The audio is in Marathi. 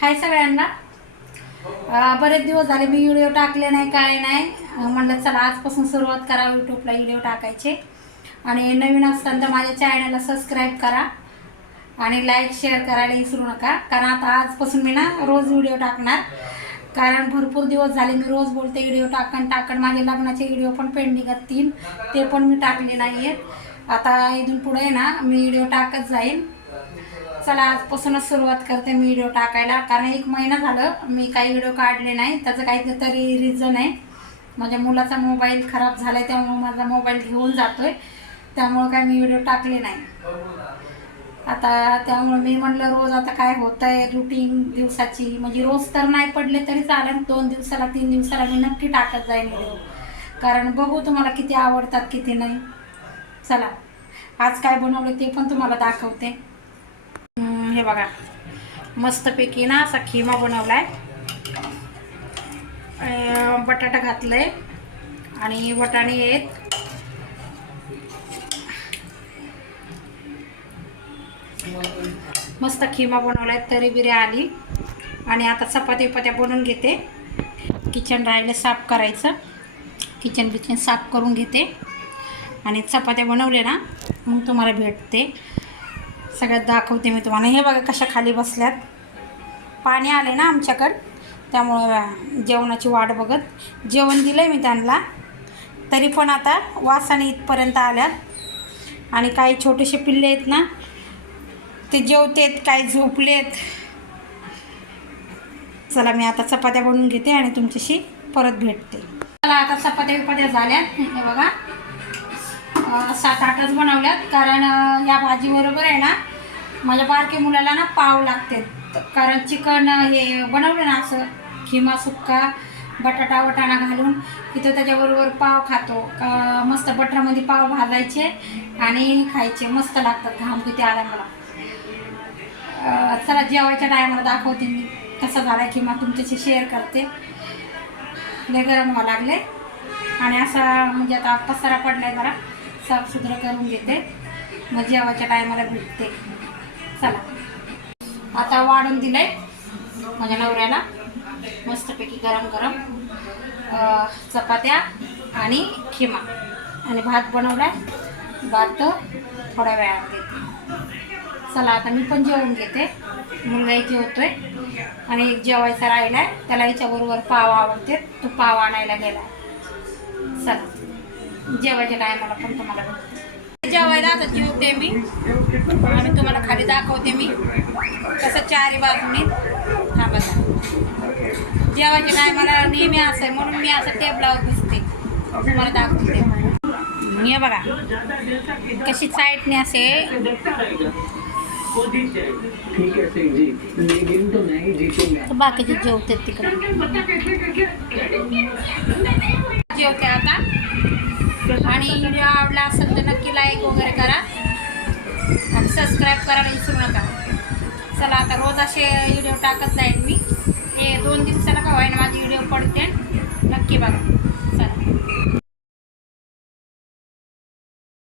हाय सगळ्यांना। बरेच दिवस झाले मी व्हिडिओ टाकले नाही, काय नाही। म्हणलं चला आजपासून सुरुवात करा यूट्यूबला व्हिडिओ टाकायचे। आणि नवीन असताना माझ्या चॅनलला सबस्क्राईब करा आणि लाईक शेअर करायला विसरू नका, कारण आता आजपासून मी ना रोज व्हिडिओ टाकणार। कारण भरपूर दिवस झाले मी रोज बोलते व्हिडिओ टाकण माझे लग्नाचे व्हिडिओ पण पेंडिंग आहेत 3, ते पण मी टाकले नाही आहेत। आता इथून पुढे ना मी व्हिडिओ टाकत जाईन। चला आजपासूनच सुरुवात करते मी व्हिडिओ टाकायला, कारण 1 महिना झालं मी काही व्हिडिओ काढले नाही। त्याचं काहीतरी रिझन आहे। माझ्या मुलाचा मोबाईल खराब झालाय, त्यामुळे माझा मोबाईल घेऊन जातोय, त्यामुळे काय मी व्हिडिओ टाकले नाही। आता त्यामुळे मी म्हणलं रोज आता काय होतंय रुटीन दिवसाची, म्हणजे रोज तर नाही पडले तरी चालेल, 2 दिवसाला 3 दिवसाला मी नक्की टाकत जाईन व्हिडिओ, कारण बघू तुम्हाला किती आवडतात किती नाही। चला आज काय बनवलं ते पण तुम्हाला दाखवते। हे बघा मस्तपैकी ना असा खिमा बनवलाय, बटाटा घातलाय आणि वाटाणे आहेत। मस्त खिमा बनवलाय, तरी बिर्या आली। आणि आता चपात्या बनवून घेते। किचन राहिले साफ करायचं, किचन साफ करून घेते आणि चपात्या बनवले ना मग तुम्हाला भेटते, सगळ्यात दाखवते मी तुम्हाला। हे बघा कशा खाली बसल्यात, पाणी आले ना आमच्याकडं, त्यामुळं जेवणाची वाट बघत जेवण दिलंय मी त्यांना, तरी पण आता वासाने इथपर्यंत आल्यात। आणि काही छोटेसे पिल्ले आहेत ना ते जेवतेत, काही झोपलेत। चला मी आता चपात्या बनवून घेते आणि तुमच्याशी परत भेटते। चला आता चपात्या झाल्यात, हे बघा 7-8च बनवल्यात, कारण या भाजीबरोबर आहे ना माझ्या बारक्या मुलाला ना पाव लागते, कारण चिकन हे बनवलं ना असं खिमा सुक्का बटाटा वटाणा घालून की तो त्याच्याबरोबर पाव खातो। मस्त बटरमध्ये पाव भाजायचे आणि खायचे, मस्त लागतात। घाम किती आला मला। चला जेवायच्या टायमाला दाखवते मी कसा झाला खिमा, तुमच्याशी शेअर करते। लय गरम व्हायला लागले आणि असा म्हणजे आता पसारा पडलाय, जरा साफसुथरं करून घेते, मग जेवायच्या टायमाला भेटते। चला आता वाढून दिलंय माझ्या नवऱ्याला मस्तपैकी गरम गरम चपात्या आणि खिमा, आणि भात बनवलाय, भात थोड्या वेळात देते। चला आता मी पण जेवून घेते, मुलगाही जेवतोय आणि एक जेवायचा राहिलाय, त्याला याच्याबरोबर पाव आवडते, तो पाव आणायला गेला। चला जेवायच्या टायमाला पण तुम्हाला भेटते। जेवायला आता जेवते मी आणि तुम्हाला खाली दाखवते मी कसं चारी बाजूनी थांबत। जेवायच्या टायमाला नेहमी असं आहे, म्हणून मी असं टेबलावर बसते, तुम्हाला दाखवते। हे बघा कशी साईडने असे बाकीचे जेवते तिकडे, जेवते आता। आणि व्हिडिओ आवडला असेल तर नक्की लाईक वगैरे करा आणि सबस्क्राईब करायला विसरू नका। चला आता रोज असे व्हिडिओ टाकत जाईल मी, हे 2 दिवसाला का होईना माझे व्हिडिओ पडते, नक्की बघा। चला।